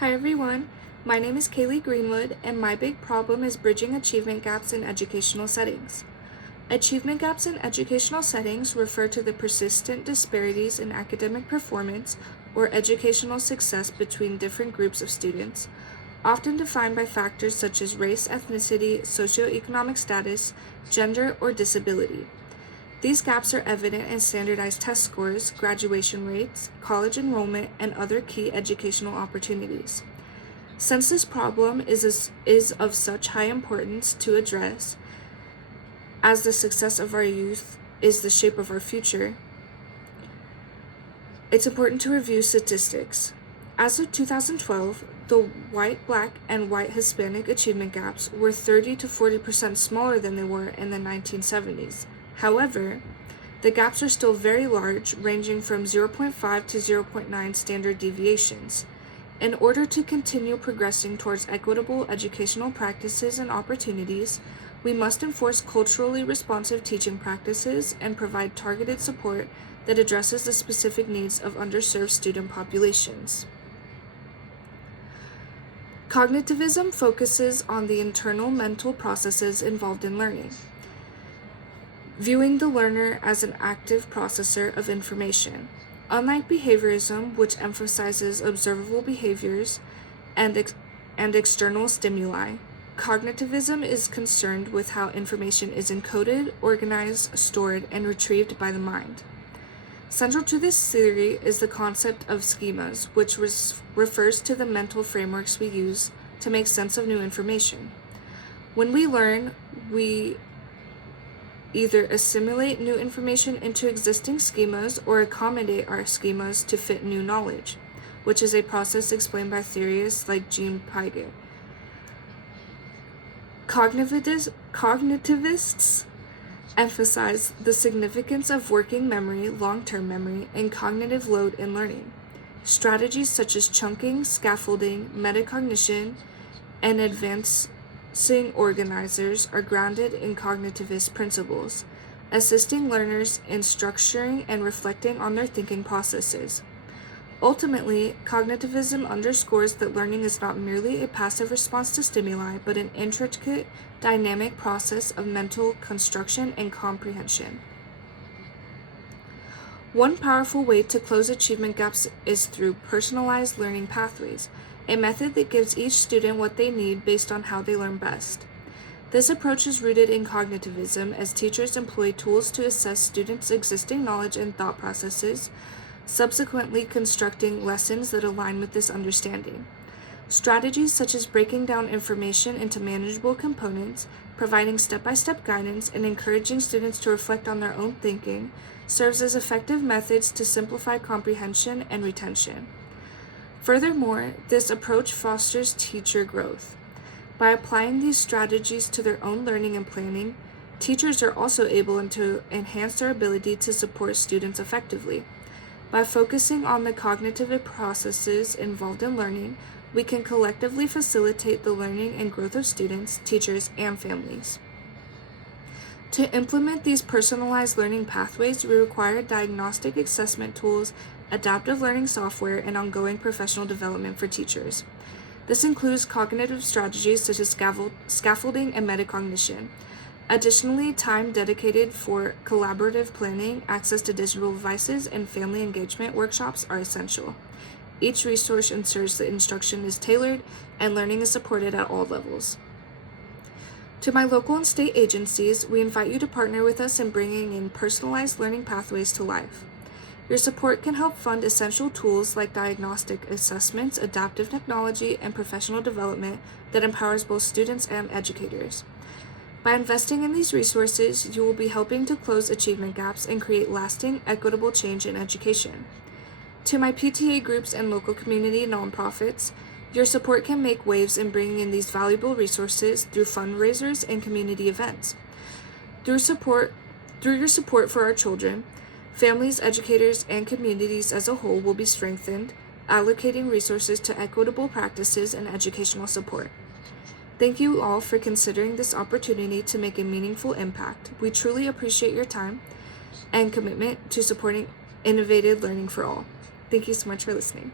Hi everyone, my name is Kaylee Greenwood, and my big problem is bridging achievement gaps in educational settings. Achievement gaps in educational settings refer to the persistent disparities in academic performance or educational success between different groups of students, often defined by factors such as race, ethnicity, socioeconomic status, gender, or disability. These gaps are evident in standardized test scores, graduation rates, college enrollment, and other key educational opportunities. Since this problem is of such high importance to address, as the success of our youth is the shape of our future, it's important to review statistics. As of 2012, the white, black, and white Hispanic achievement gaps were 30 to 40% smaller than they were in the 1970s. However, the gaps are still very large, ranging from 0.5 to 0.9 standard deviations. In order to continue progressing towards equitable educational practices and opportunities, we must enforce culturally responsive teaching practices and provide targeted support that addresses the specific needs of underserved student populations. Cognitivism focuses on the internal mental processes involved in learning, viewing the learner as an active processor of information. Unlike behaviorism, which emphasizes observable behaviors and external stimuli, cognitivism is concerned with how information is encoded, organized, stored, and retrieved by the mind. Central to this theory is the concept of schemas, which refers to the mental frameworks we use to make sense of new information. When we learn, we either assimilate new information into existing schemas or accommodate our schemas to fit new knowledge, which is a process explained by theorists like Jean Piaget. Cognitivists emphasize the significance of working memory, long-term memory, and cognitive load in learning. Strategies such as chunking, scaffolding, metacognition, and advancing organizers are grounded in cognitivist principles, assisting learners in structuring and reflecting on their thinking processes. Ultimately, cognitivism underscores that learning is not merely a passive response to stimuli, but an intricate, dynamic process of mental construction and comprehension. One powerful way to close achievement gaps is through personalized learning pathways, a method that gives each student what they need based on how they learn best. This approach is rooted in cognitivism, as teachers employ tools to assess students' existing knowledge and thought processes, subsequently constructing lessons that align with this understanding. Strategies such as breaking down information into manageable components, providing step-by-step guidance, and encouraging students to reflect on their own thinking serves as effective methods to simplify comprehension and retention. Furthermore, this approach fosters teacher growth. By applying these strategies to their own learning and planning, teachers are also able to enhance their ability to support students effectively. By focusing on the cognitive processes involved in learning, we can collectively facilitate the learning and growth of students, teachers, and families. To implement these personalized learning pathways, we require diagnostic assessment tools, adaptive learning software, and ongoing professional development for teachers. This includes cognitive strategies such as scaffolding and metacognition. Additionally, time dedicated for collaborative planning, access to digital devices, and family engagement workshops are essential. Each resource ensures that instruction is tailored and learning is supported at all levels. To my local and state agencies, we invite you to partner with us in bringing in personalized learning pathways to life. Your support can help fund essential tools like diagnostic assessments, adaptive technology, and professional development that empowers both students and educators. By investing in these resources, you will be helping to close achievement gaps and create lasting, equitable change in education. To my PTA groups and local community nonprofits, your support can make waves in bringing in these valuable resources through fundraisers and community events. Through your support for our children, families, educators, and communities as a whole will be strengthened, allocating resources to equitable practices and educational support. Thank you all for considering this opportunity to make a meaningful impact. We truly appreciate your time and commitment to supporting innovative learning for all. Thank you so much for listening.